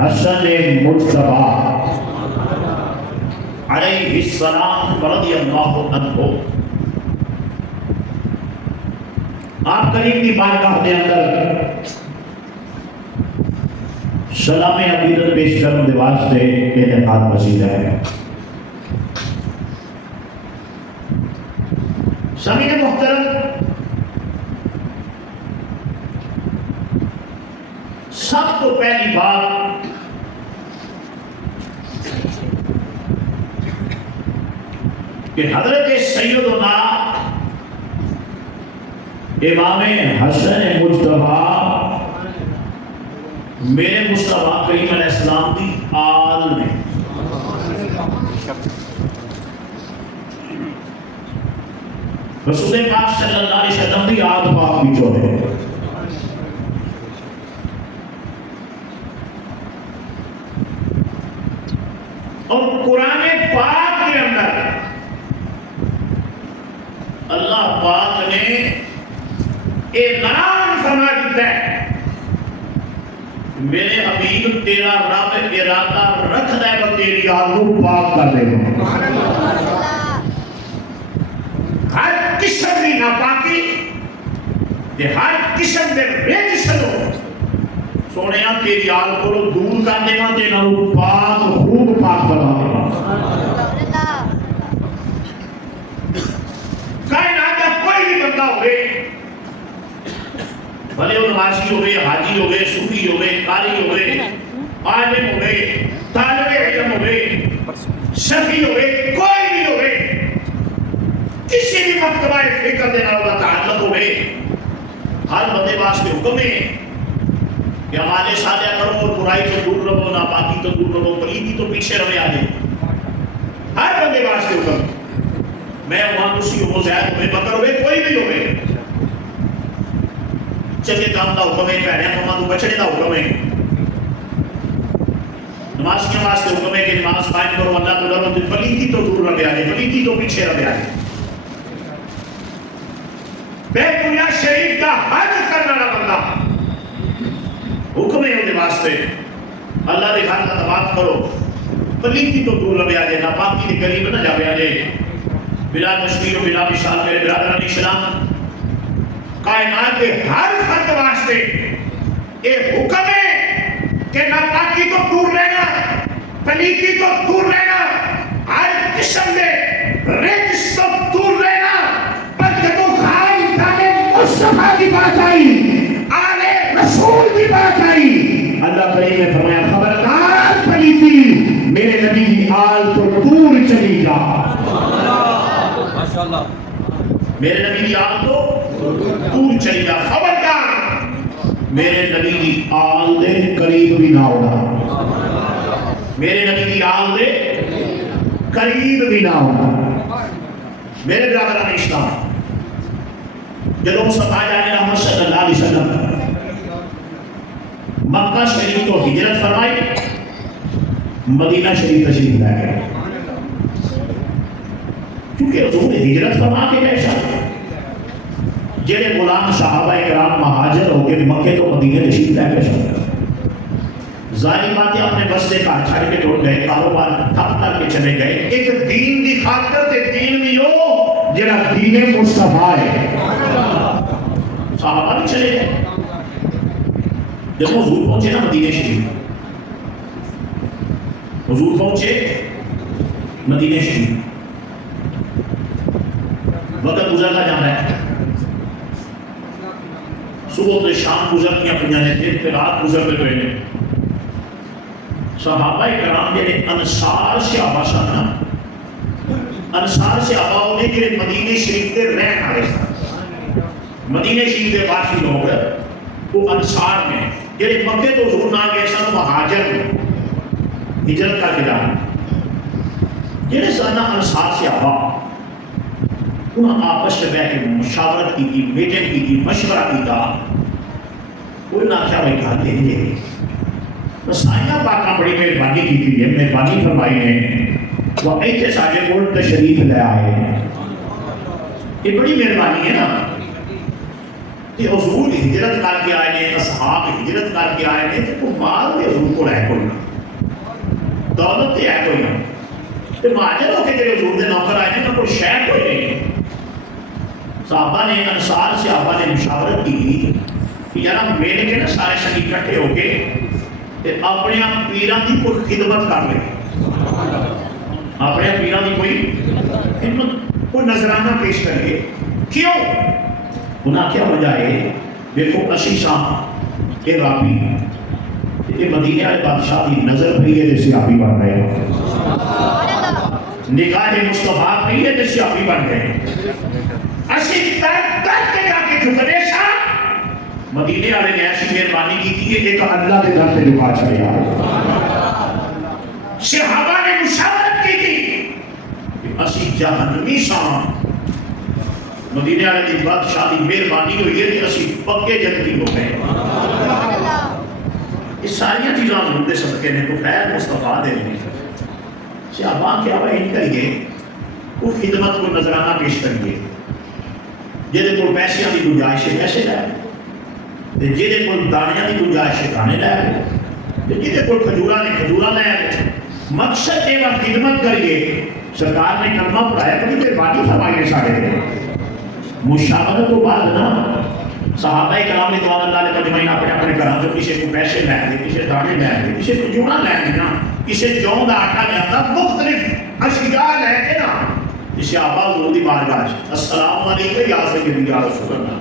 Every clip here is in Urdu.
حسن مجتبی علیہ السلام رضی اللہ عنہ آپ کریم کی بارگاہ کے اندر سلام عقیدت پیش کرنے کے واسطے انعقاد پذیر ہے. سامعین محترم، سب تو پہلی بات کہ حضرت سیدنا امام حسن مجتبی میرے مصطفیٰ کریم علیہ السلام کی آل میں رسول پاک صلی اللہ علیہ وسلم کی آل پاک بھی جو ہے. اور قرآن پاک کے اندر اللہ پاک نے اعلان فرما دیتا ہے میرے حبیب تیرا رب ارادہ رکھتا ہے وہ تیری آلو پاک کر دے گا. ہر قسم کی ناپاکی ہر قسم کے رجسنوں سونے تیری آل کو دور کر دے گا تیرا پاک خوب پاک بنا دے گا. کائنات کا کوئی بھی بندہ ہوئے بھلے وہ نمازی ہوئے، حاجی ہوئے، صوفی ہوئے، قاری ہوئے، عالم ہوئے، طالب علم ہوئے، شفیع ہوئے، کوئی بھی ہوئے، کسی بھی مکتبہ فکر دینا ہوگا تعلق ہوئے، ہر بندے واسطے حکم ہے کہ ہمارے سادہ کرو، برائی تو دور رہو، ناپاکی تو دور رہو، پلیتی تو پیچھے رہے آگے. ہر بندے واسطے حکم. میں وہاں کسی ہو، زید ہوئے، بکر ہوئے، کوئی بھی ہوئے، چنگے کام دا حکم ہے، پیڑیاں کاماں تو بچنے دا حکم ہے. نمازیاں واسطے حکم ہے کہ نماز قائم کرو، اللہ کو ڈرو، پلیتی تو دور رہے آگے، پلیتی تو پیچھے رہے آگے. بیت اللہ شریف کا حج کرنا نہ بندہ حکم ہے ان واسطے اللہ کے گھر کا طواف کرو، پلیتی تو دور رہے آگے، ناپاکی کے قریب نہ جاوے آگے. بلا تشبیہ و بلا مثال میرے برادران اسلام، کائنات کے ہر فرد واسطے ایک حکم ہے کہ ناپاکی تو دور رہنا، پلیتی تو دور رہنا، ہر قسم کے رجس تو دور رہنا. پر جب خاندان مصطفیٰ کی بات آئی، آل رسول کی بات آئی، اللہ کریم نے فرمایا خبردار پلیتی میرے نبی کی آل تو دور چلی جا. ماشاءاللہ میرے نبی کی آل تو دور چلی جا. خبردار میرے نبی کی آل دے قریب بھی نہ ہونا، میرے نبی کی آل دے قریب بھی نہ ہونا. میرے برادران اسلام، جب مصطفیٰ جان رحمت صلی اللہ علیہ وسلم مکہ شریف تو ہجرت فرمائی، مدینہ شریف تشریف لے گئے. کیونکہ حضور ہجرت فرما کے پیش آئے. جڑے غلام صحابہ کرام مہاجر ہو کے مکے تو مدینہ تشریف لے کے چل گئے. ظاہر بات ہے اپنے بستے کا چھڑ کے ٹوٹ گئے، کاروبار ٹھپ کر کے چلے گئے. ایک دین دی خاطر تے دین بھی ہو جڑا دین مصطفیٰ ہے. صحابہ بھی چلے گئے. جب حضور پہنچے نا مدینہ شریف، حضور پہنچے مدینہ شریف، وقت گزرتا جانا ہے، صبح تو شام گزرتی اپنی نے، دن پہ رات گزرتے ہوئے نے. صحابہ کرام جڑے انصار صحابہ سن، انصار صحابہ انہیں جڑے مدینہ شریف کے رہن والے سن، مدینہ شریف کے واسی لوگ وہ انصار نے. جڑے مکے تو حضور نہ گئے سن مہاجر نے، ہجرت کر کے جانا. جڑے سن انصار صحابہ انہوں آپس میں بیٹھ کے مشاورت کی، میٹنگ کی، مشورہ کیا. انہوں نے آخیا بھائی گل دے دے بس آئیاں پاکاں بڑی مہربانی کی ہے، مہربانی فرمائی نے، وہ ایتھے ساڈے کول تشریف لے آئے ہیں. یہ بڑی مہربانی ہے نا. کہ حضور ہجرت کر کے آئے ہیں، اصحاب ہجرت کر کے آئے ہیں، تو مال تے حضور کو ہے کوئی نہ، دولت تے ہے کوئی نہ، تے مہاجر ہو کے جڑے حضور دے نوکر آئے ہیں نہ کوئی شے کوئی نہیں۔ صحابہ نے انصار صحابہ نے مشاورت کی کہ یار مل کے نا سارے سنگی اکٹھے ہو کے تے اپنے پیراں دی کوئی خدمت کر لیں، اپنے پیراں دی کوئی خدمت، کوئی نذرانہ پیش کریے۔ کیوں؟ انہاں کیا وجہ ہے؟ دیکھو اسی شام کے رابی یہ مدینے والے بادشاہ کی نظر پئی ہے تے صحابی بن رہے ہیں، نگاہ مصطفیٰ پئی ہے تے صحابی بن گئے ہیں۔ اسی تک کے جا کے جھکنے سا مدینے والے نے ایسی مہربانی کی کہ ایک اللہ کے در پہ جھکا چھڑیا۔ صحابہ نے مشاورت کی تھی کہ اسی جہنمی شام مدینے والے دی بادشاہ دی مہربانی ہوئی ہے کہ اسی پکے جنتی ہو گئے۔ یہ ساری چیزاں حضور دے صدقے نے تو خیر مصطفیٰ دے رہے ہیں۔ صحابہ کیا وہ ان کریے وہ خدمت کو نذرانہ پیش کریے، جہدے کول پیسے کی گنجائش ہے پیسے لے، جہدے کول دانیاں کی گنجائش ہے دانے لے، جہدے کول کھجوراں نے کھجوراں لے۔ مقصد یہ خدمت کریے۔ سرکار نے کلمہ پڑھایا بڑی مہربانی فرمائی ہے سارے دے۔ مشاورت تو بعد نا صحابہ کرام رضوان اللہ علیہ مجمعین اپنے اپنے گھراں سے کسی کو پیسے لے دے، کسی دانے لے دے، کسی کھجوراں لے دے نا، کسی جوں دا آٹا لے آتا، مختلف اشیاء لے کے نا صحابہ حضور دی بارگاہ السلام علیکم یا سیدی یا رسول اللہ۔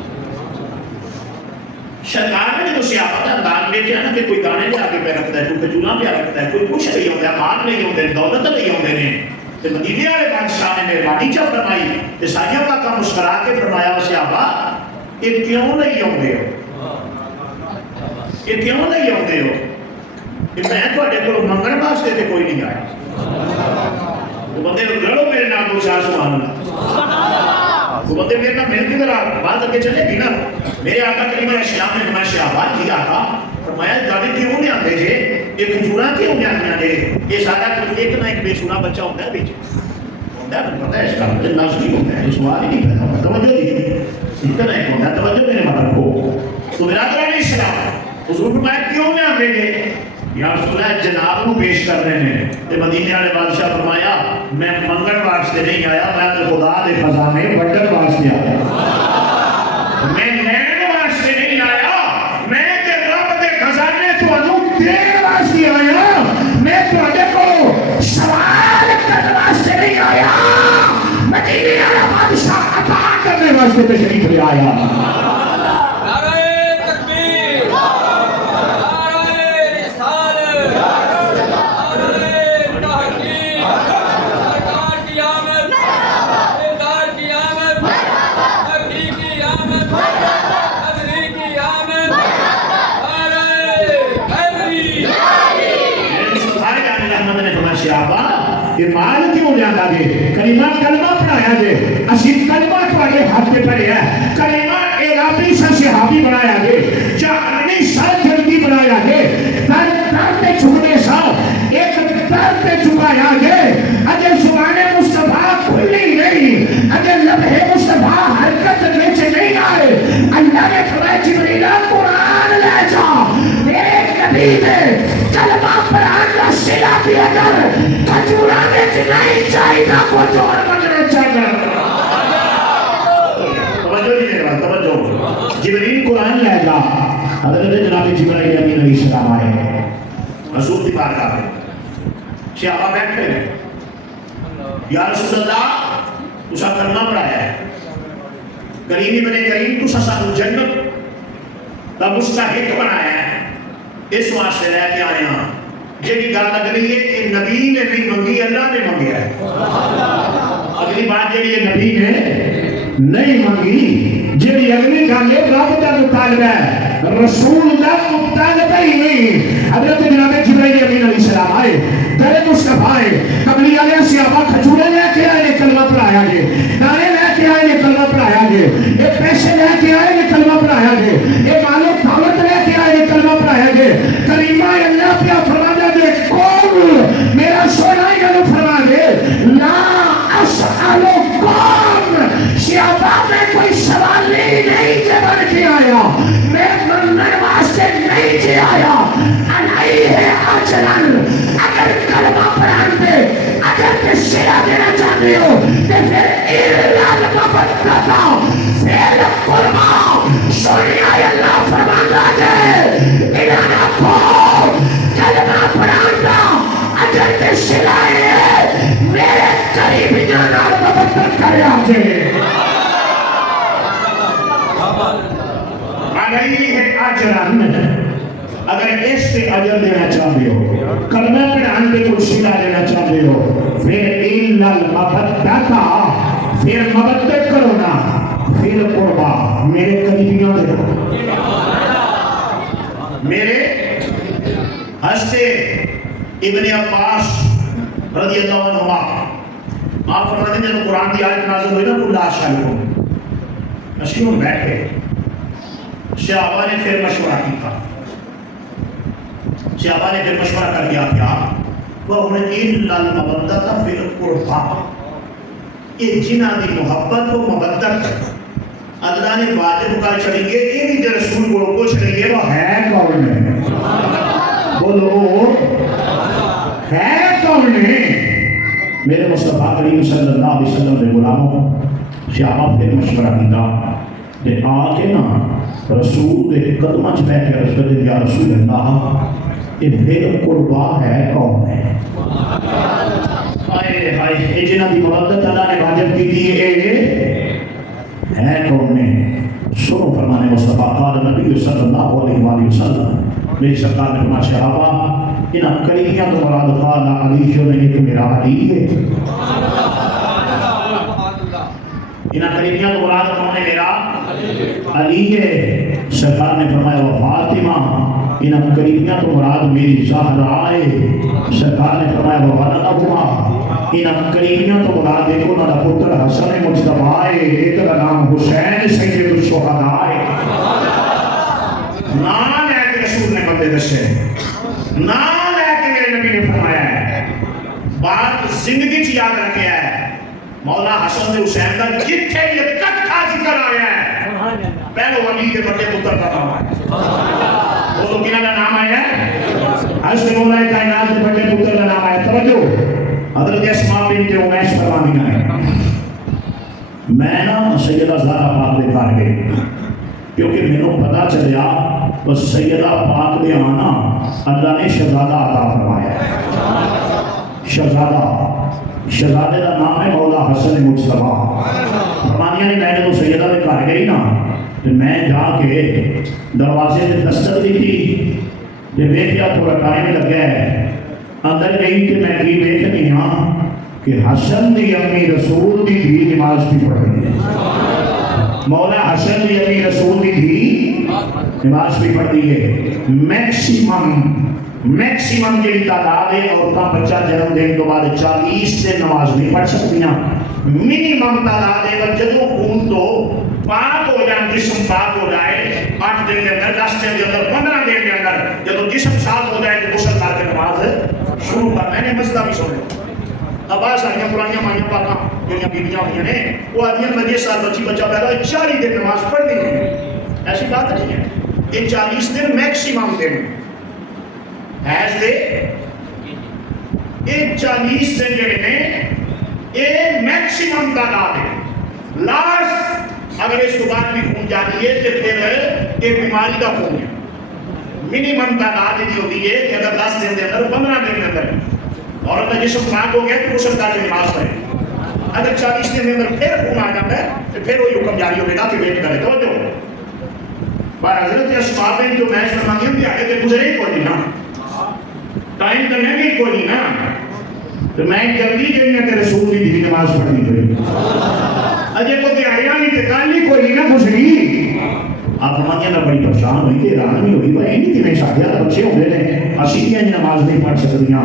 سرکار نے جو صحابہ کا انداز دیکھا نا کہ کوئی گانے لے آگے پہ رکھتا ہے، کوئی کھجوراں لے رکھتا ہے، کوئی کچھ نہیں ہوتا ہے، مال نہیں ہوتے، دولت نہیں ہوتے نے، تو مدینے والے بادشاہ نے مہربانی چا فرمائی کہ ساجیوں کا مسکرا کے فرمایا وہ صحابہ یہ کیوں نہیں ہوتے ہو، یہ کیوں نہیں ہوتے ہو کہ میں تھوڑے کو منگن واسطے تے کوئی نہیں آیا۔ وہ بندے لڑو میرے نام کو چار سبحان اللہ، وہ بندے میرے نام مل کے ذرا بات کر کے چلے گی نا۔ میرے آقا کریم علیہ السلام نے فرمایا صحابہ جی آقا فرمایا گانے کیوں نہیں آتے جے، یہ کھجوراں کیوں نہیں آتی جے، یہ سارا کچھ ایک نہ ایک بے سنا بچہ ہوتا ہے بیچ ہوتا ہے، پتہ ہے اس کا ناز نہیں ہوتا ہے، سوال ہی نہیں پیدا ہوتا۔ توجہ دیجیے اتنا ایک ہوتا ہے، توجہ میرے مطلب کو تو برادران اسلام حضور فرمایا کیوں نہیں آتے جے، یا رسول اللہ جناب کو پیش کر رہے ہیں۔ تے مدینے والے بادشاہ فرمایا میں منگن واسطے نہیں آیا، میں تو خدا دے خزانے بڑھن واسطے آیا، میں لین واسطے نہیں آیا، میں تے رب دے خزانے تانوں دین واسطے آیا، میں تواڈے کو سوال کرنے واسطے نہیں آیا، مدینے والا بادشاہ عطا کرنے واسطے تشریف لے آیا۔ یہ مال کیوں لیادا جے، کلمہ پڑھایا جے، اسی کلمہ تواڈے ہاتھ تے پڑھیا ہے، کلمہ اعرابی سا صحابی بنایا جے، جہانی سا جلدی بنایا جے، در تے جھکنے سا ایک در تے جھکایا جے، اجے زبان مصطفیٰ کھلی نہیں، اجے لمحے مصطفیٰ حرکت وچ نہیں آئے، اللہ نے فرمایا جبریل قرآن لے جا، میرے نبی نے کلمہ قرآن کا صلہ بھی اگر کھجوراں وچ نہیں چاہیے کچھ اور منگنا چاہیے۔ توجہ نہیں میرے بات، توجہ۔ جبریل قرآن لے جا، حضرت جناب جبرائیل امین علیہ السلام آئے حضور کی بارگاہ میں، صحابہ بیٹھے ہیں، یا رسول اللہ تسا کلمہ پڑھایا ہے، کریم ابن کریم تسا سانو جنت دا مستحق بنایا ہے، اس واسطے لے کے آئے ہاں جیڑی گل اگلی ہے کہ نبی نے نہیں منگی اللہ نے منگیا ہے۔ اگلی بات جیڑی ہے نبی نے نہیں منگی، جیڑی اگلی گل ہے رب دا مطالبہ ہے، رسول دا مطالبہ ہی نہیں۔ حضرت جناب جبرائیل امین علیہ السلام آئے، در مصطفیٰ آئے، قبلی علیہ صحابہ کھجورے لے کے آئے نے کلمہ پڑھایا گے، دانے لے کے آئے نے کلمہ پڑھایا گے، ایک پیسے لے کے آئے نے کلمہ پڑھایا گے، ایک مال و دولت لے کے آئے نے کلمہ پڑھایا گے۔ کریمہ اللہ پہ فرمانا دے کون میرا سونا یہ فرما دے لا اسألو کون، صحابہ میں کوئی سوال نہیں جب بن کے آیا، اجرن اگر کلمہ پڑھان پہ اگر کے شیعہ دینا چاہتے ہو تو پھر اِلَّا الْمَبَدَّةَ فِعْلَ قُرْبَا سنی آئی اللہ فرماتا ہے انہاں کو کلمہ پڑھان پہ اگر کے شیعہ میرے قریبیوں نال مبدت کرے آجے آگئی ہے اجرن اگر اس سے اجر دینا چاہتے ہو کلمہ پڑھان پہ کوئی صلہ دینا چاہتے ہو پھر اِلَّا الْمَبَدَّةَ پھر مبدت کرو نا پھر قربا میرے قریبیوں دے میرے حضرت ابن عباس رضی اللہ عنہ آپ فرماتے ہیں جب قرآن کی آیت نازل ہوئی نا کل آشاء اشکیوں بیٹھے صحابہ نے پھر مشورہ کیا صحابہ نے پھر مشورہ کر دیا کیا وَهُنَ إِلَّا الْمَبَدَّةَ فِي الْقُرْبَى یہ جنہ دی محبت کو مبدت اللہ نے واجب کا چڑھیے یہ بھی جو رسول کو چڑھیے وہ ہے کون ہے بولو ہے کون ہے میرے مصطفیٰ کریم صلی اللہ علیہ وسلم کے غلاموں صحابہ پھر مشورہ کیا کہ آگے نا رسول کے قدمہ چ بیٹھ کے رسول دے یا رسول اللہ یہ پھر قربا ہے کون ہے ہائے ہائے یہ جنہ دی مبدت اللہ نے واجب کی دی ہے کون ہے سنو فرمانے مصطفیٰ قال نبی صلی اللہ علیہ وآلہ وسلم میری سرکار نے فرمایا صحابہ انہاں قریبیاں تو مراد قال علی جو نہیں کہ میرا علی ہے انہاں قریبیاں تو مراد کون ہے میرا علی ہے سرکار نے فرمایا وہ فاطمہ انہاں قریبیاں تو مراد میری زہرا ہے سرکار نے فرمایا وہ ولدہما انہاں قریبیاں تو مراد دیکھو نہ پتر حسن مجتبی ہے ایک کا نام حسین سید الشہداء ہے نام ہے کہ رسول نے بندے دسے نام ہے کہ میرے نبی نے فرمایا ہے بات زندگی چ یاد رکھے ہے مولا حسن دے حسین دا کتھے یہ کٹھا ذکر آیا ہے پہلو ولی کے بڑے پتر کا نام ہے وہ تو کنہ کا نام آیا ہے حضرت مولا کائنات کے بڑے پتر کا نام آیا توجہ حضرت اسماء بنت امیس فرمانی ہے میں نا سیدہ زہرا پاک دے گھر گئے کیونکہ میں پتا چلیا بس سیدہ پاک دے آنا اللہ نے شہزادہ عطا فرمایا ہے شہزادے کا نام ہے مولا حسن مجتبی فرمانیہ نے میں نے تو سیدہ دے گھر گئی نا تو میں جا کے دروازے سے دستک دی تھی جب دیکھیا تھوڑا ٹائم لگا ہے اندر گئی کہ میں کی دیکھنی ہاں کہ حسن دی امی رسول دی بھی نماز بھی پڑھ رہی ہے مولا حسن دی امی رسول دی بھی نماز بھی پڑھ رہی ہے میکسیمم کی تعداد ہے عورتاں بچہ جنم دینے کے بعد 40 سے نماز نہیں پڑھ سکتی ہیں منیمم تعداد ہے جدو خون تو پاک ہو جائے جسم پاک ہو جائے 8 دن کے اندر 10 دن کے اندر 15 دن کے اندر جب جسم صاف ہو جائے تو غسل کر کے نماز شروع کر میں نے مسئلہ بھی سنے اب آج ساریاں پرانیاں مائیاں پاکاں جنیاں بیبیاں ہوئی ہیں وہ آدھیاں 20 سال بچی بچہ پیدا ہے 40 دن نماز پڑھنی ہے ایسی بات نہیں ہے یہ 40 دن میکسیمم دن حیض دے یہ 40 دن جڑے نے یہ میکسیمم تعداد ہے لاسٹ اگر اس کو بعد بھی خون جاتی ہے تو پھر یہ بیماری کا خون ہے منیمم تعداد یہ ہوتی ہے کہ اگر 10 دن کے اندر 15 دن کے اندر اور اگر جسم پاک ہو گیا تو غسل کر کے نماز پڑھے اگر 40 دن کے اندر پھر خون آ جاتا ہے تو پھر وہی حکم جاری ہوگا کہ ویٹ کرے توجہ بار حضرت اسماء بنت امیس فرماتی ہیں کہ آگے تو گزرے ہی کوئی نہیں نا ٹائم تو میں بھی کوئی نہیں نا تو میں جلدی گئی نا کہ رسول کی بھی نماز پڑھنی پڑی اجے کو تیاریاں نہیں تکانی کوئی نہیں نا گزری آپ فرماتی ہیں بڑی پریشان ہوئی تھی حیران بھی ہوئی بھائی نہیں تمہیں شادیاں بچے ہوتے ہیں اسی کی نماز نہیں پڑھ سکتیاں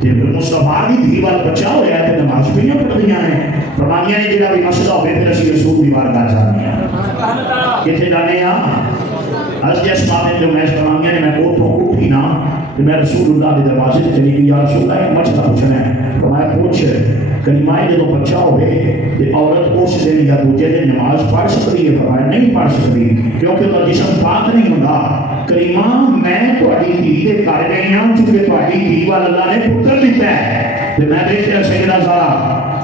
تے مصطفیٰ دی دھی وال بچہ ہویا تے نماز بھی نہیں پڑھدیاں ہیں فرمانیاں نے جڑا بھی مسئلہ ہوے پھر اسی رسول دی بارگاہ جانے ہیں کتے جانے ہیں حضرت اسماء بنت امیس فرمانیاں نے میں اوتھوں اٹھی نا کہ میں رسول اللہ کے دروازے سے چلی گئی یا رسول اللہ ایک مسئلہ پوچھنا ہے فرمایا پوچھ کلمہ جدو بچہ ہوئے تے عورت اس دن یا دوجے دن نماز پڑھ سکتی ہے فرمایا نہیں پڑھ سکتی کیونکہ وہ جسم پاک نہیں ہوتا کریمہ میں تہاڈی دھی دے گھر گئی ہاں کیونکہ تہاڈی دھی وال اللہ نے پتر دیتا ہے تے میں دیکھیا سیدہ سارا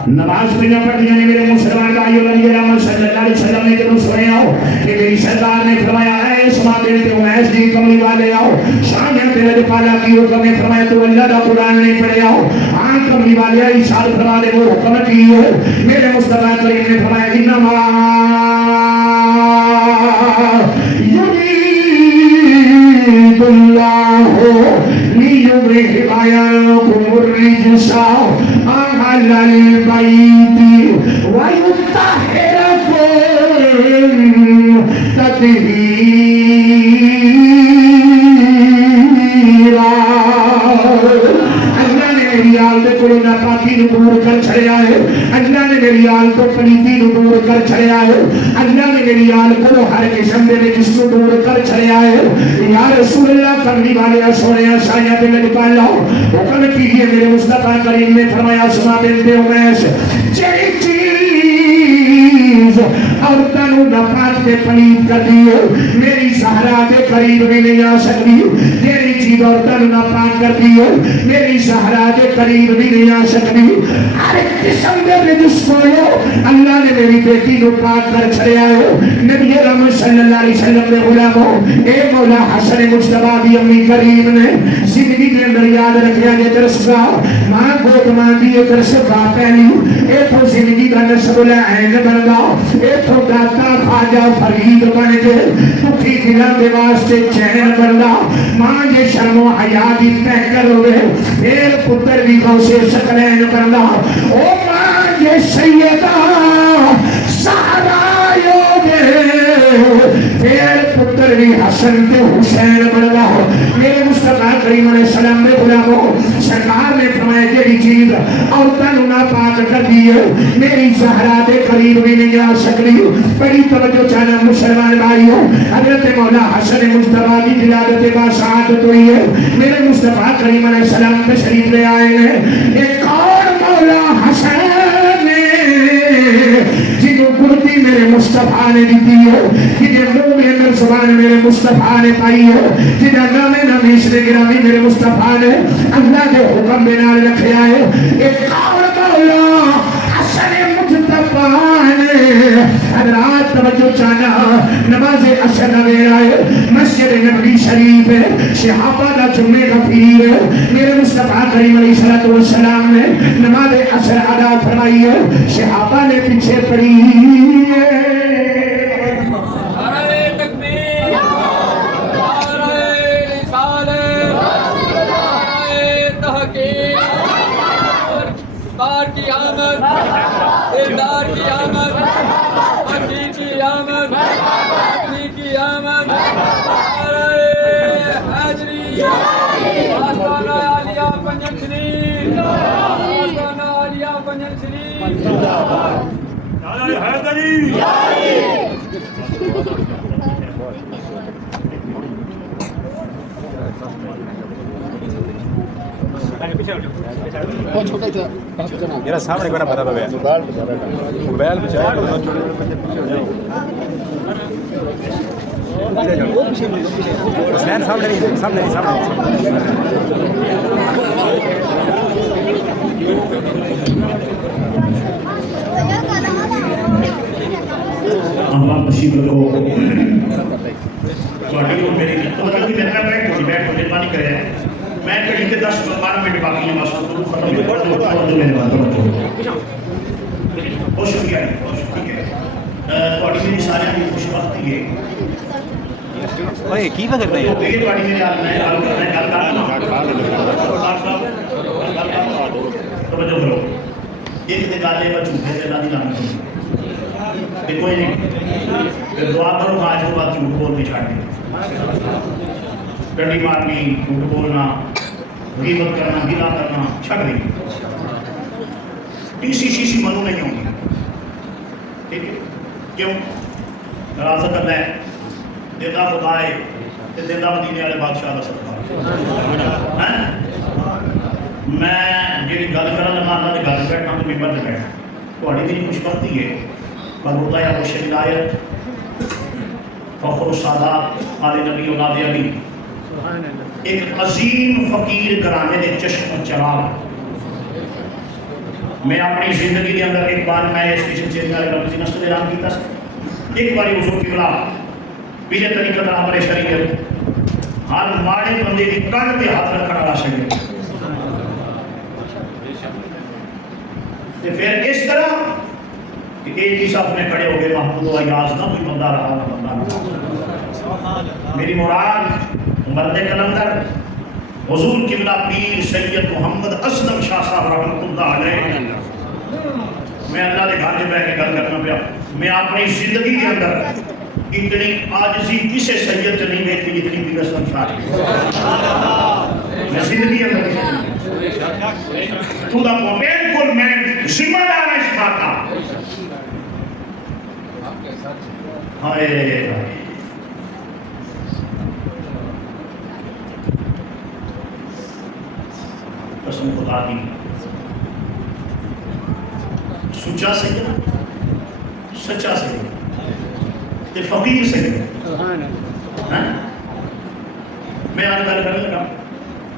نماز پڑھنا پڑھدیاں نے میرے مسلمان بھائیو نبی رحمت صلی اللہ علیہ وسلم نے جب سنیا ہو کہ میری سرکار نے فرمایا اے اسماء بنت امیس جی کملی والے آؤ شان ہے تیرے پالا کی حکم نے فرمایا تو اللہ کا قرآن نہیں پڑھے آؤ ہاں کملی والے اشار فرما دے وہ حکم کی ہو میرے مصطفیٰ کریم نے فرمایا انما یرید اللہ لیذہب عنکم الرجس اہل البیت ویطہرکم تطہیرا اللہ نے میری آل دے کلو ناپاکی نو دور کر چھڑیا ہے اللہ نے میری آل تو پلیتی نو دور کر چھڑیا ہے اللہ نے میری آل کلو ہر قسم دے جس کو دور کر چھڑیا ہے یا رسول اللہ کرنی والے سونے شاید دل نکال لاؤ حکم کیجئے میرے مصطفیٰ کریم نے فرمایا اسماء بنت امیس جڑی چیز عورتوں نو ناپاک تے پلیت کر دیو میری زہرا دے قریب بھی نہیں آ سکتی جڑی چیز عورتوں نو ناپاک کر دیو میری زہرا دے قریب بھی نہیں آ سکتی ہر قسم دے رجس کو اللہ نے میری بیٹی نو پاک کر چھڑیا ہے نبی رحمت صلی اللہ علیہ وسلم نے غلاموں اے مولا حسن مجتبیٰ دی امی کریم نے زندگی کے اندر یاد رکھیا جے ترس گا ماں گود ماں دی ترس گا پہلی اے تو زندگی کا نسب العین بن گا اے تو داتا خواجہ فرید بن کے دکھی دلان دے واسطے چین بن گا ماں یہ شرم و حیا دی پہکر ہوئے پھر پتر بھی غوث شکلین بن گا او ماں یہ سیدہ سہرا یوگے پھر پتر بھی حسن تے حسین بن گا میرے مصطفیٰ کریم علیہ السلام نے غلاموں سرکار نے فرمایا جڑی چیز عورتوں نو ناپاک کر دی ہے میری زہرا دے قریب بھی نہیں آ سکتی بڑی توجہ چاہنا مسلمان بھائیو حضرت مولا حسن مجتبیٰ کی ولادت باسعادت ہوئی ہے میرے مصطفیٰ کریم علیہ السلام تشریف لے آئے ہیں ایک اور مولا حسن جنہوں گردی میرے مصطفیٰ نے دی ہے جنہیں منہ میں اندر زبان میرے مصطفیٰ نے پائی ہے جنہیں نام نمیش نے گرامی میرے مصطفیٰ نے اللہ کے حکم بنا رکھا ہے ایک اور مولا حسن مجتبیٰ نے حضرات توجہ چاہنا نماز عصر نویر آئے مسجد نبوی شریف ہے صحابہ دا جمعہ غفیر ہے میرے مصطفیٰ کریم علیہ السلام نے نماز عصر ادا فرمائی ہے صحابہ نے پیچھے پڑی ہے کی آمد دلدار کی آمد حقیقی کی آمد حقیقی کی آمد حاضری آستانہ عالیہ پنجن شریف آستانہ عالیہ پنجن شریف حیدری میرا سامنے بڑا بتا موبائل بچایا سامنے اللہ تشریف رکھو میری بیٹھ مہربانی کرے میں کہیں کہ 10-12 منٹ باقی ہیں بس ختم میرے بات بہت شکریہ میری سارے خوش وقت ہے کی کر رہے ہیں توجہ کرو ایک گالے میں جھوٹے سے اللہ دی لعنت کوئی نہیں دعا کرو آج کے بعد جھوٹ بول کے چھاڑ دیں ڈنڈی مارنی جھوٹ بولنا غیبت کرنا گلا کرنا چھڑ دیں شیشی منو نہیں ہوگی ٹھیک ہے کیوں ناراض کرنا ہے دیتا خدا ہے دیتا مدینے والے بادشاہ کا صدقہ میں جی گل کر لگا اللہ کی گل بیٹھنا تو ممبر سے بیٹھنا تھوڑی میری خوش بختی ہے بلوتا یا خوش ولایت فخر و سادات آل نبی اولاد علی ایک عظیم فقیر گھرانے دے چشم و چراغ. میں اپنی زندگی کے اندر ایک بار میں اس کچن چیز والے رب جی نسل اعلان کیتا ایک باری حضور قبلہ پیلے طریقہ دا ہمارے شریعت ہر ماڑے بندے کی کن تے ہاتھ رکھنا والا شریعت تے پھر اس طرح کہ ایک ہی صف میں کھڑے ہو گئے محمود و ایاز نہ کوئی بندہ رہا نہ بندہ رہا. میری مراد مرد کلندر حضور قبلہ پیر سید محمد اسلم شاہ صاحب رحمۃ اللہ علیہ. میں اللہ کے گھر میں بیٹھ کے گل کرنا پیا. میں اپنی زندگی کے اندر اتنی عاجزی کسی سید سے نہیں دیکھی جتنی پیر اسلم شاہ کی. میں زندگی کے اندر تو دا بالکل میں ذمہ دار ہوں اس بات کا. ہائے قسم خدا کی سچا سید سچا سید تے فقیر سید. میں آج گل کرنے لگا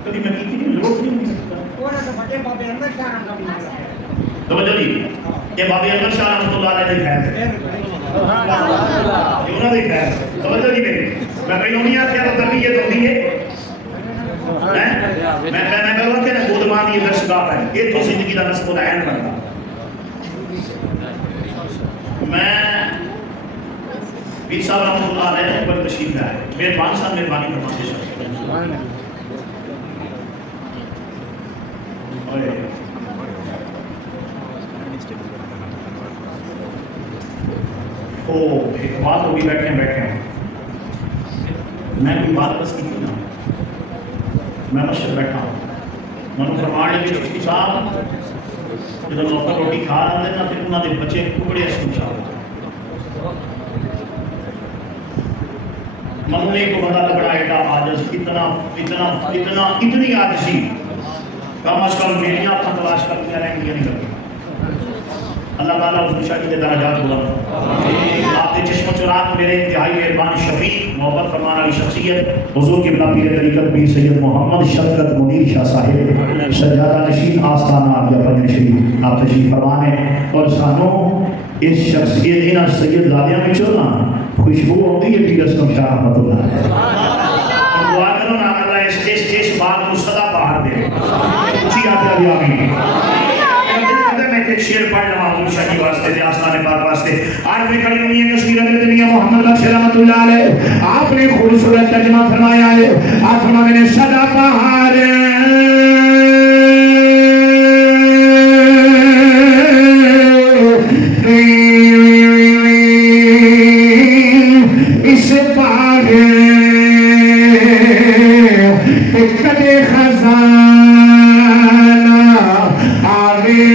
کبھی میں کی نہیں ضرورت نہیں توجہ جی یہ بابے انور شاہ رحمۃ اللہ علیہ دی خیر ہے انہوں نے خیر توجہ جی میں پہلوں نہیں آخیا تو تربیت ہوتی ہے. میں کہا کہ بدمان یہ درسگاہ ہے یہ تو زندگی کا نصب العین بنتا. میں پیر صاحب رحمۃ اللہ علیہ پر تشریف لائے مہربان صاحب مہربانی فرماتے ہیں. ایک بات ہوگی بیٹھے میں کوئی بات بس کی نا میں مسجد بیٹھا ہوں میں فرمانے کے چشتی صاحب جب نوکر روٹی کھا رہے ہیں پھر انہوں نے بچے ٹکڑے اس کو منو نے کو بندہ لگڑا ایڈا عاجز اتنی عاجزی کم از کم میری آپ کو تلاش کر کے رہیں گی نہیں کرتی. اللہ تعالیٰ اس نشا کی درجات بلند آپ کے چشم و چراغ میرے انتہائی مہربان شفیق محبت فرمان والی شخصیت حضور کی بلا پیر طریقت پیر سید محمد شفقت منیر شاہ صاحب سجادہ نشین آستانہ آدیا پر نشین آپ تشریف فرمانے اور سانوں اس شخصیت انہا سید زادیاں میں چلنا خوشبو ہوتی ہے پیر اسلم شاہ رحمۃ اللہ اور دعا کرو نا اللہ اس بات کو صدا باہر دے اچھی آدھا بھی آمین. ایک شیر پڑھ لما حضور شاہ کی واسطے تھے آستان پاک واسطے عارف کھڑی ہوئی ہے کثیر دنیا محمد بخش رحمۃ اللہ علیہ آپ نے خوبصورت ترجمہ فرمایا ہے. آپ فرماتے ہیں صدا بہار اس باغ کدے خزانہ آوے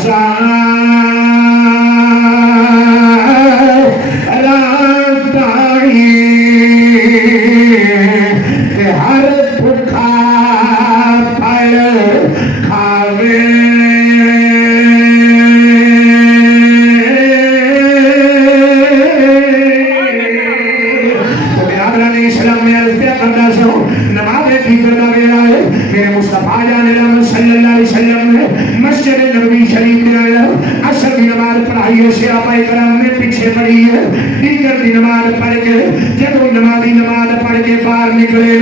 Azan شریف کے اندر عصر کی نماز پڑھائی ہے، صحابہ کرام نے پیچھے پڑھی ہے، دیگر کی نماز پڑھ کے جب وہ نمازی نماز پڑھ کے باہر نکلے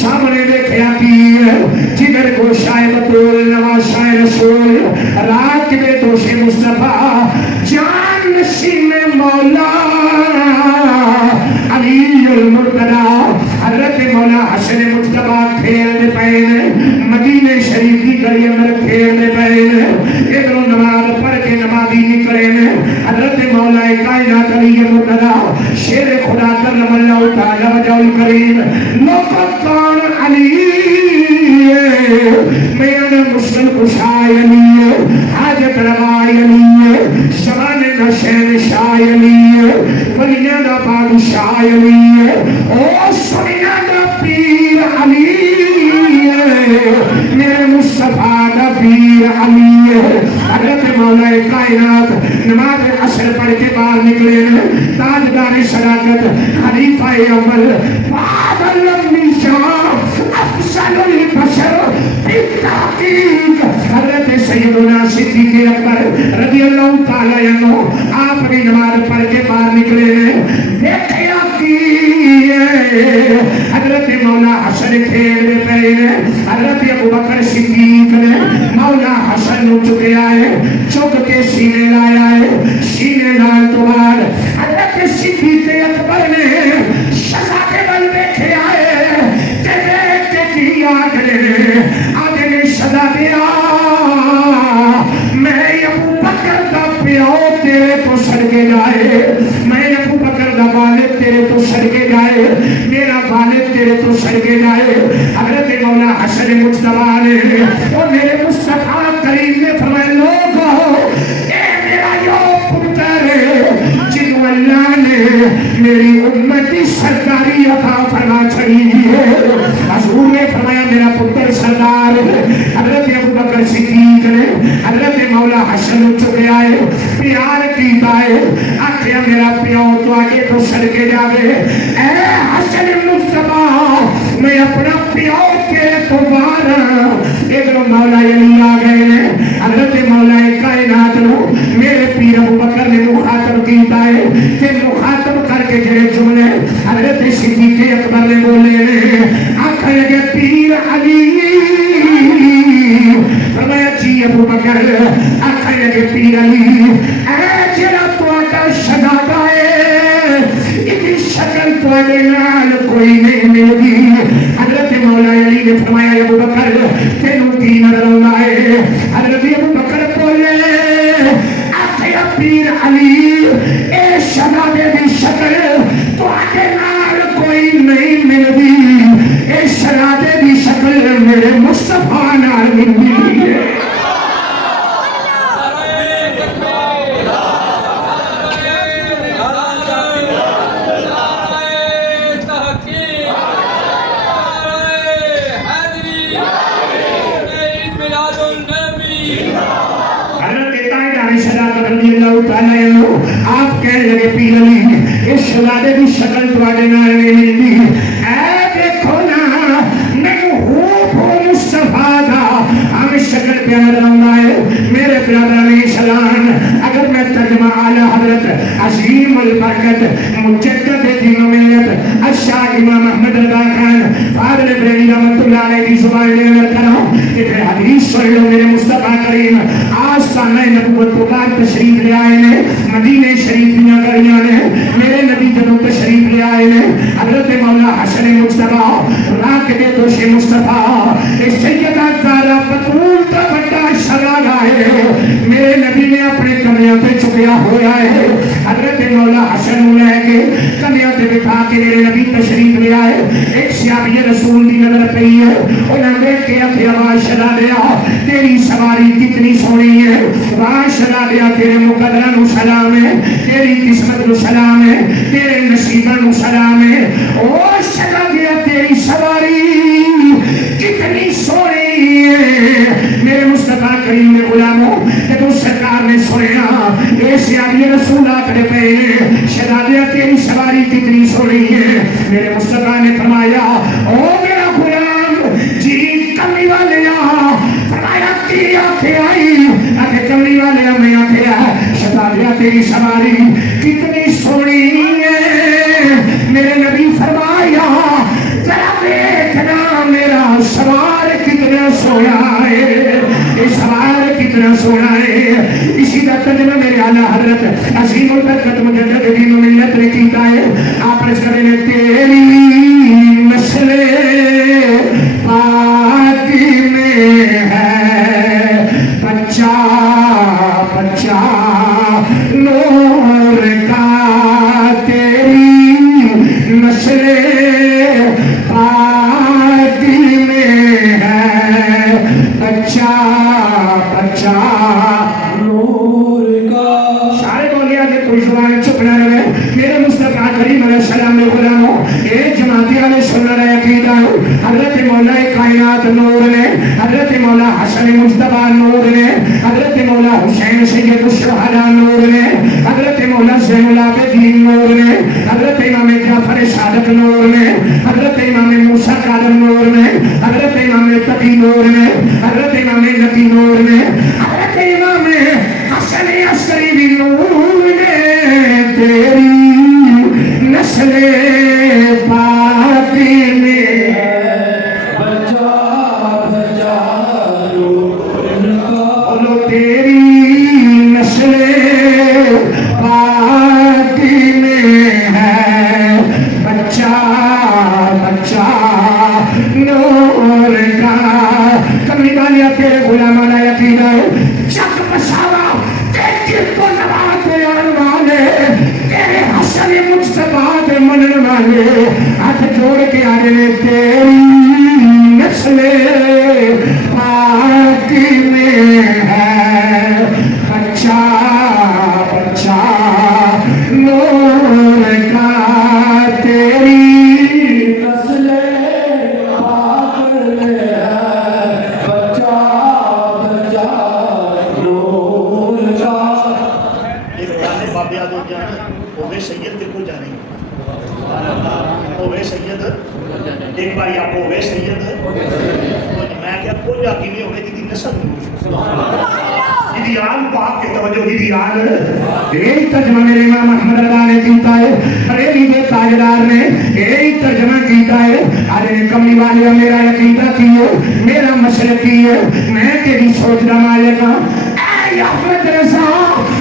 سامنے دیکھا کی ہے جدھر کو شاہ بطول نواز شاہ رسول رات کے دوش مصطفیٰ جان نشین مولا علی المرتضی حضرت مولا حسن مجتبی کھیلنے پہنے مدینہ شریف کی گلی میں کھیلنے پہنے ادھر نماز پڑھ کے نمازی نکلے حضرت مولا کائنات علی المرتضی شیر خدا کرم اللہ تعالی وجہ الکریم لوگوں کون علی میرے مشکل کشائے علی حاجت روائے علی زمانے کا شہنشاہ علی ولیاں دا بادشاہ علی او سنیا دا پیر علی میرے مصطفیٰ دا پیر علی حضرت مولا کائنات نماز عصر پڑھ کے باہر نکلے تاجدار شراکت خلیفہ اول بادل النظام افضل البشر بالتحقیق حضرت سیدنا صدیق اکبر رضی اللہ تعالی عنہ آپ کی نماز پڑھ کے باہر نکلے دیکھیا کی حضرت مولا حسن کھیل پہ حضرت ابوبکر صدیق نے مولا حسن نو چکے آئے چک کے سینے لایا ہے سینے لال تو بعد حضرت صدیق اکبر نے سزا کے بل دیکھے آئے کہ دیکھ کے کی آگے آگے نے سزا دیا میں ابوبکر دا پیو تیرے تو سڑکے جائے میں ابوبکر دا والد تیرے تو سڑکے جائے میرا والد تیرے تو سڑکے جائے حضرت مولا حسن مجتبی نے اور میرے مصطفیٰ کریم نے فرمایا لوگو اے میرا یو پتر جنو اللہ نے میری امتی سرکاری عطا فرما چھڑی ہے حضور نے فرمایا میرا پتر سردار حضرت ابوبکر صدیق نے حضرت مولا حسن چکے آئے پیار کیتا ہے آکھیا میرا پیو تو آگے تو سڑکے جاوے اے حسن مصطفیٰ میں اپنا پیو کے تو بارا ادھر مولا علی آ گئے حضرت مولا کائنات نو میرے پیر ابوبکر نے مخاطب کیتا ہے کہ مخاطب کر کے جڑے جملے حضرت صدیق اکبر نے بولے آخر لگے پیر علی فرمایا جی ابوبکر آخر لگے پیر علی اے جڑا تواڈا شہزادہ ہے ایک شکل تواڈے نال کوئی نہیں ملدی حضرت مولا علی نے فرمایا ابوبکر تینوں کی نظر آਉਂਦਾ ہے حضرت ابوبکر بولے آخر پیر علی اے شہزادے دی شکل تواڈے نال کوئی نہیں ملدی اے شہزادے دی شکل میرے مصطفیٰ نال ملدی ہے آپ کہنے لگے پیر علی اس شہزادے کی شکل تواڈے نال نہیں ملدی اے دیکھو نا میں ہوں مصطفیٰ دا ہم شکل پہ نظر آਉਂਦਾ ہے میرے برادران اسلام اگر میں ترجمہ اعلیٰ حضرت عظیم البرکت مجدد دین و ملت الشاہ امام احمد رضا خان فاضل بریلی رحمت اللہ علیہ کی زبان لے کر کروں کہ پھر حدیث سن لو میرے مصطفیٰ کریم آستانہ نبوت کو بعد تشریف لے آئے نے مدینہ شریف دیاں گلیاں نے میرے نبی جدوں تشریف لے آئے نے حضرت مولا حسن مجتبی راک دے دوش مصطفیٰ اس سیدہ زہرا بطول کا بڑا شرارہ ہے میرے نبی نے اپنے کمریاں پہ چکیا ہوا ہے حضرت مولا حسن لے کے کمریاں پہ بٹھا کے میرے نبی تشریف لے آئے ایک صحابی رسول دی نظر پئی ہے انہوں نے دیکھ کے اپنی آواز شلا دیا تیری سواری کتنی سونی ہے آواز شلا دیا تیرے مقدرہ نو سلام ہے تیری قسمت نو سلام ہے تیرے نصیبہ نو سلام ہے او شلا دیا تیری سواری کتنی سونی ہے میرے مصطفیٰ کریم نے غلاموں جب اس سرکار نے سنیا ایسے آگے رسول آکڑے پہ شہزادیہ تیری سواری کتنی سونی ہے میرے مصطفیٰ نے فرمایا او میرا غلام جی کمی والے فرمایا کی آنکھیں آئی آگے کمی تیری سواری کتنی سونی ہے. میرے نبی فرمایا ذرا دیکھنا میرا سوار کتنا سونا ہے, یہ سوار کتنا سونا ہے. اسی کا ترجمہ میرے اعلیٰ حضرت عظیم البرکت مجدد دین و ملت نے کیتا ہے. آپ نے کرے نے تیری نسل پاک میں ہے بچہ بچہ نور کا, تیری نسل پاک میں ہے بچہ بچہ نور کا. سارے بولیا کہ کوئی زبان چپ نہ رہے. میرے مصطفیٰ کریم علیہ السلام نے غلاموں ایک جماعتی والے سن رہے عقیدہ حضرت مولا کائنات نور نے, حضرت مولا حسن مصطفیٰ نور نے, حضرت مولا حسین سید الشہداء نور نے, حضرت مولا زین العابدین نور نے, حضرت امام جعفر صادق نور نے, حضرت امام موسیٰ کاظم نور نے, حضرت امام تقی نور نے, حضرت امام لقی نور نے, حضرت امام حسن عسکری بھی نور نے. تیری نسل پاک میں بچہ بچہ نور کا. بولو تیری نسل پاک میں ہے بچہ بچہ نور کا. کمی والیا تیرے غلامانہ یقین ہے چک بساوا تیجی کو نواتے آن والے تیرے حسن مصطفیٰ دے منن والے ہاتھ جوڑ کے آ رہے. تیری نسل پاک میں ہے بچہ بچہ نور کا. تیری نسل پاک میں ہے بچہ بچہ نور کا. ایک گانے بابے آدھو جانا ہوئے سید کے کو جانے ہوئے سید ایک باری آپ ہوئے سید میں کیا کوئی جاتی نہیں ہوئے جی نسل جی آن پاک کے توجہ جی آن. یہی ترجمہ میرے امام احمد رضا نے کیتا ہے, بریلی کے تاجدار نے یہی ترجمہ کیتا ہے. ارے کمی والے میرا عقیدہ کی ہے, میرا مسلک کی ہے, میں تیری سوچ دا مالک ہوں. اے احمد رضا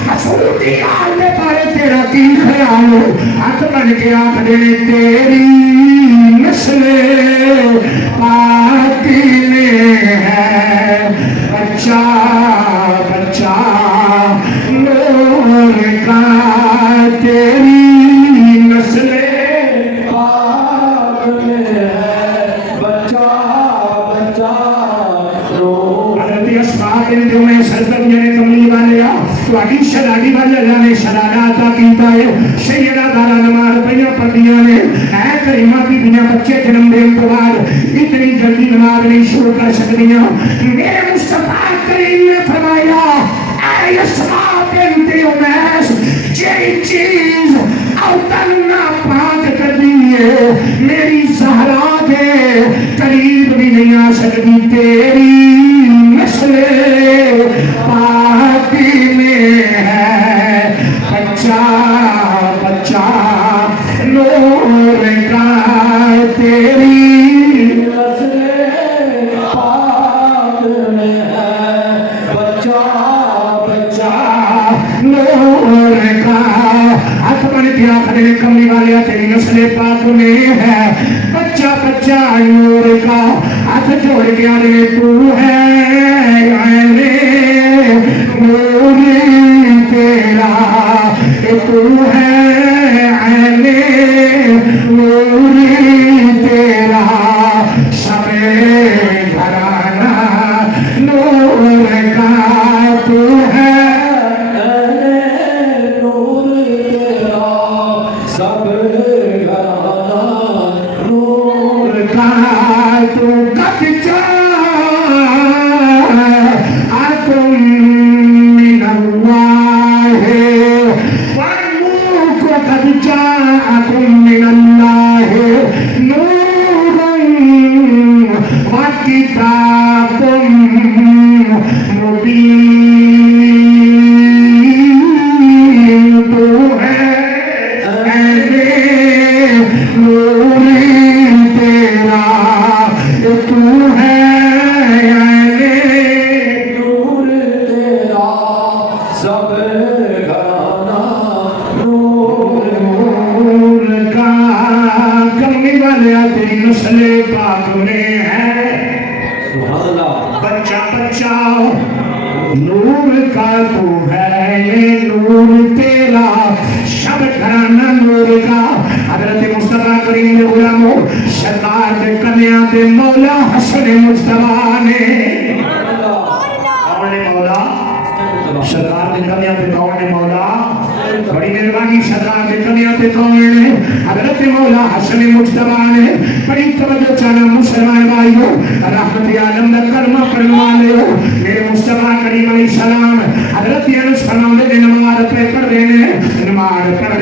مسعودی حال میں بارے تیرا کی خیال ہو. ہاتھ بن کے آنکھ دینے تیری نسل پاک میں ہے بچہ بچہ نور کا. تیری نسل پاک میں ہے بچہ بچہ نور. حضرت اسماء بنت امیہ سلطنیہ نے کملی والے تو آگی شرادی والے اللہ نے شرادہ عطا کیتا ہے. سیدہ دارا نماز پڑھیاں پڑھیاں نے اے کریمہ کی بنا بچے جنم دین تو بعد اتنی جلدی نماز نہیں شروع کر سکتیاں. میرے مصطفیٰ کریم نے فرمایا اے اسماء بنت امیہ جی چیز اوتن ناپاک کر دیئے میری زہرا کے قریب بھی نہیں آ سکتی. تیری نسل پاک میں ہے بچہ بچہ نور کا. تیری نسل پاک میں ہے بچہ بچہ نور کا. ہاتھ بن کے آخر کملی والے تیری نسل پاک میں ہے بچہ بچہ نور کا. ہاتھ جوڑ کے آنے تو ہے نور تیرا, تو ہے عین نور تیرا, سب گھرانہ نور کا. تو ہے نور تیرا, سب گھرانہ نور کا. تو کٹ جا نور کا تو ہے یہ نور تیرا شب گھرانا نور کا حضرت مصطفیٰ کریم غلاموں سرکار کے کنیا دے مولا حسن مصطفیٰ نے کون نے مولا سرکار کے کنیا دے کون نے مولا بڑی مہربانی سرکار کے کنیا دے کون نے حضرت مولا حسن مصطفیٰ نے بڑی توجہ چانا مسلمان بھائیو رحمت عالم دا کرمہ پڑھوا لے ہو میرے مصطفیٰ کریم علیہ السلام حضرت انس فرماتے ہیں نماز پڑھ رہے ہیں نماز پڑھ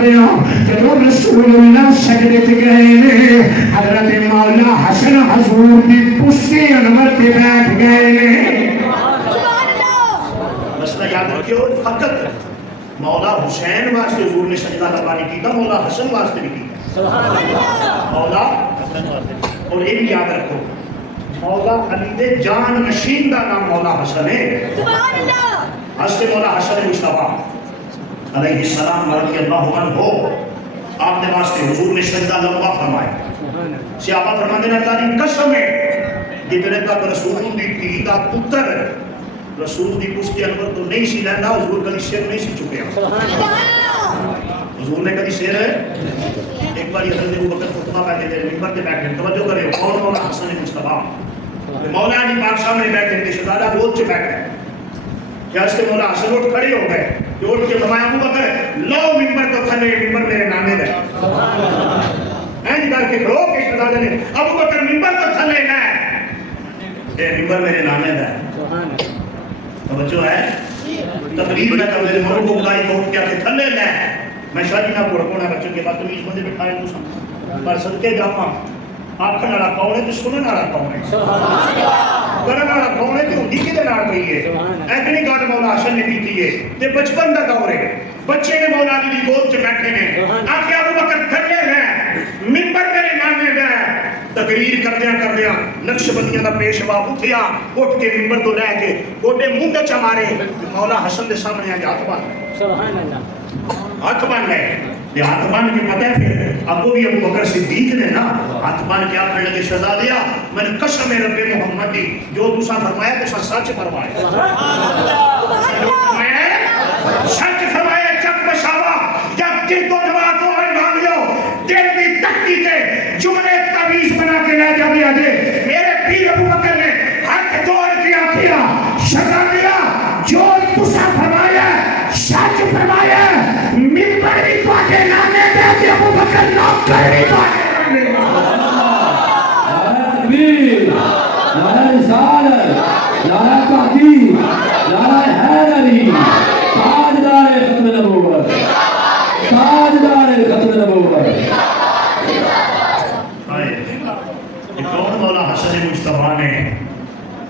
دیا جب رسول اللہ سجدے تے گئے نے حضرت مولا حسن حضور دی پشتی انور تے بیٹھ گئے نے مسئلہ یاد رکھیو فقط مولا حسین واسطے حضور نے سجدہ ربانی کیتا مولا حسن واسطے نہیں کیتا مولا اور یہ بھی یاد رکھو مولا علی دے جان نشین دا نام مولا حسن ہے سبحان اللہ حضرت مولا حسن مصطفیٰ علیہ السلام رضی اللہ عنہ آپ نے واسطے حضور نے سجدہ لمبا فرمایا صحابہ فرماتے ہیں اللہ کی قسم ہے جتنے تک رسول دی دھی دا پتر رسول دی پشتی انور تو نہیں سی لینا حضور کدی سر نہیں سی چکیا حضور نے کدی سر ایک بار حضرت ابوبکر خطبہ پڑھتے تھے منبر پہ بیٹھے توجہ کرے کون مولا حسن مصطفیٰ مولا علی پاک سامنے بیٹھے تھے شہزادہ گود سے بیٹھے کہ حضرت مولا حسن اٹھ کھڑے ہو گئے کہ اٹھ کے فرمایا ابوبکر لو منبر کو تھلے منبر میرے نامے دے این کر کے کھڑو کہ شہزادہ نے ابوبکر منبر کو تھلے گئے اے منبر میرے نامے دے توجہ ہے تقریر نہ کر میرے مرو کو بلائی کو کیا کہ تھلے لے میں شادی نہ پڑھ کونا بچوں کے بعد تمیز بندے بٹھائے تو سن پر صدقے جاپاں آنکھن والا کون ہے تو سنن والا کون ہے کرن والا کون ہے تو ہندی کے دے نال پئی ہے ایتنی گل مولا حسن نے کیتی ہے تے بچپن دا دور ہے بچے نے مولا علی دی گود چ بیٹھے نے آکھیا ابوبکر تھلے لے منبر میرے نامے دے تقریر کردیا نقش بندیاں دا پیشوا اٹھیا اٹھ کے منبر تو لے کے گوڈے منہ تے مارے مولا حسن دے سامنے آ کے ہاتھ بن سبحان اللہ ہاتھ بن گئے یہ ہاتھ بن کے پتہ ہے پھر ابو بھی ابو بکر صدیق نے نا ہاتھ بن کے آخر لگے شہزادیا میں نے قسم ہے رب محمد دی جو تسا فرمایا تو سچ فرمایا سچ فرمایا چک بشاوا جب دل کو نواز ہو بھاگیو دل بھی تکتی کے جملے تعویذ بنا کے لے جا دیا دے میرے پیر ابو بکر نے ہاتھ جوڑ کیا شہزادیا جو تسا فرمایا سچ فرمایا منبر بھی تواڈے نامے دے تے ابو بکر نوکر بھی تواڈے نامے نعرہ تکبیر نعرہ رسالت نعرہ تحقیق نعرہ حیدری تاجدار ختم نبوت تاجدار ختم نبوت کون مولا حسن مصطفیٰ نے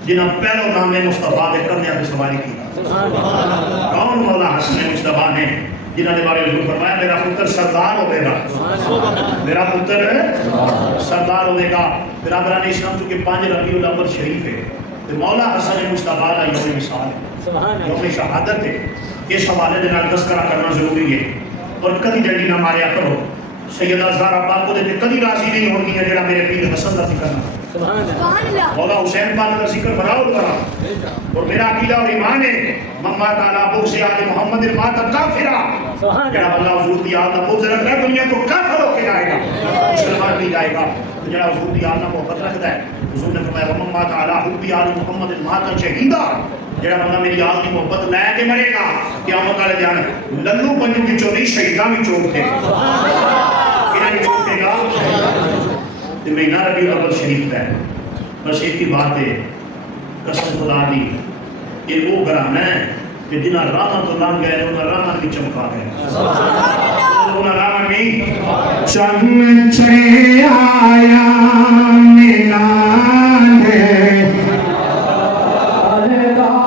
جنہاں پہلو نامے مصطفیٰ دے کرنے آتے سواری کی کون مولا حسن مصطفیٰ نے جنہاں نے بارے حضور فرمایا میرا پتر سردار ہوئے گا میرا پتر سردار ہوئے گا برادران اسلام چونکہ 5 ربیع الاول شریف ہے تو مولا حسن مصطفیٰ کا یوم مثال ہے یوم شہادت ہے اس حوالے دے نال تذکرہ کرنا ضروری ہے اور کدی ڈنڈی نہ ماریا کرو سیدہ زہرا پاک کو دے کدی راضی نہیں ہوگی جڑا میرے پیر حسن دا ذکر نہ مولا حسین پاک کا ذکر برابر کرا اور میرا عقیدہ اور ایمان ہے مما تعالی بغض آل محمد المات کافرہ جڑا اللہ حضور دی آل کا بغض رکھتا ہے دنیا کو کافر ہو کے جائے گا مسلمان نہیں جائے گا جڑا حضور دی آل کا محبت رکھتا ہے حضور نے فرمایا مما تعالی حب آل محمد المات شہیدہ جڑا بندہ میری آل کی محبت لے کے مرے گا قیامت والے دن للو پنجو کی چوری شہیداں بھی چوکتے کہنا نہیں چوکتے گا یہ مہینہ ربیع الاول شریف ہے بس ایک ہی بات ہے قسم خدا دی یہ وہ گھرانا ہے کہ جنہاں رحمت اللہ گئے انہاں رحمت کی چمکا گئے انہاں رحمت نہیں چمچے آیا مینان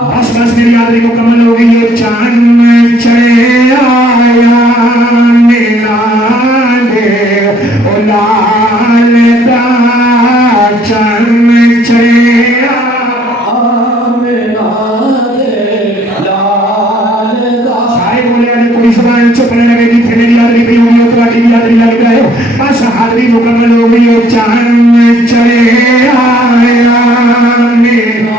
بس بس میری یادی مکمل ہو گئی ہے چمچے آیا مینان لال دا چمچے چپنے لگے جتنے میری یادری پہ ہوئی ہو تو آٹی بھی یادری لگ گئے ہو بس حاضری مکمل ہو گئی ہو چاند چلے آیا میرا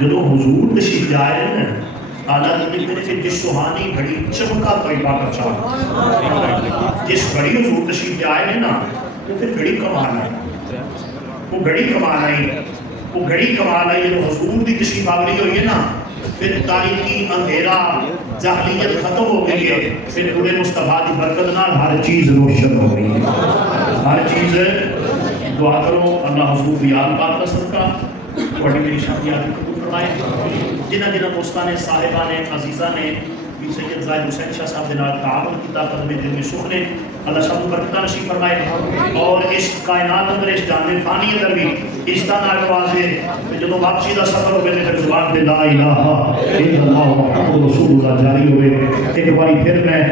جدو حضور تشریف لائے نا اعلیٰ نبی نے کہ جس سہانی بڑی چمکا طیبہ کا چاہ جس بڑی حضور تشریف لائے نا وہ پھر گھڑی کمال آئی وہ گھڑی کمال آئی وہ گھڑی کمال آئی جب حضور دی تشریف آوری ہوئی ہے نا پھر تاریخی اندھیرا جاہلیت ختم ہو گئی ہے پھر پورے مصطفیٰ دی برکت نال ہر چیز روشن ہو گئی ہے ہر چیز دعا کرو اللہ حضور دی آل پاک کا صدقہ بڑی میری شادی آدھی قبول فرمائے جنہ جنہ دوستان صاحبان عزیزان نے سید زاہد حسین شاہ صاحب دنال تعاون کی طاقت میں دل میں سکھ نے اللہ شاہ برکتہ نصیب فرمائے اور اس کائنات اندر اس جان فانی اندر بھی اس طرح نوازے جدو واپسی دا سفر ہوئے پھر زبان پہ لا الہ الا اللہ محمد رسول اللہ جاری ہوئے ایک باری پھر میں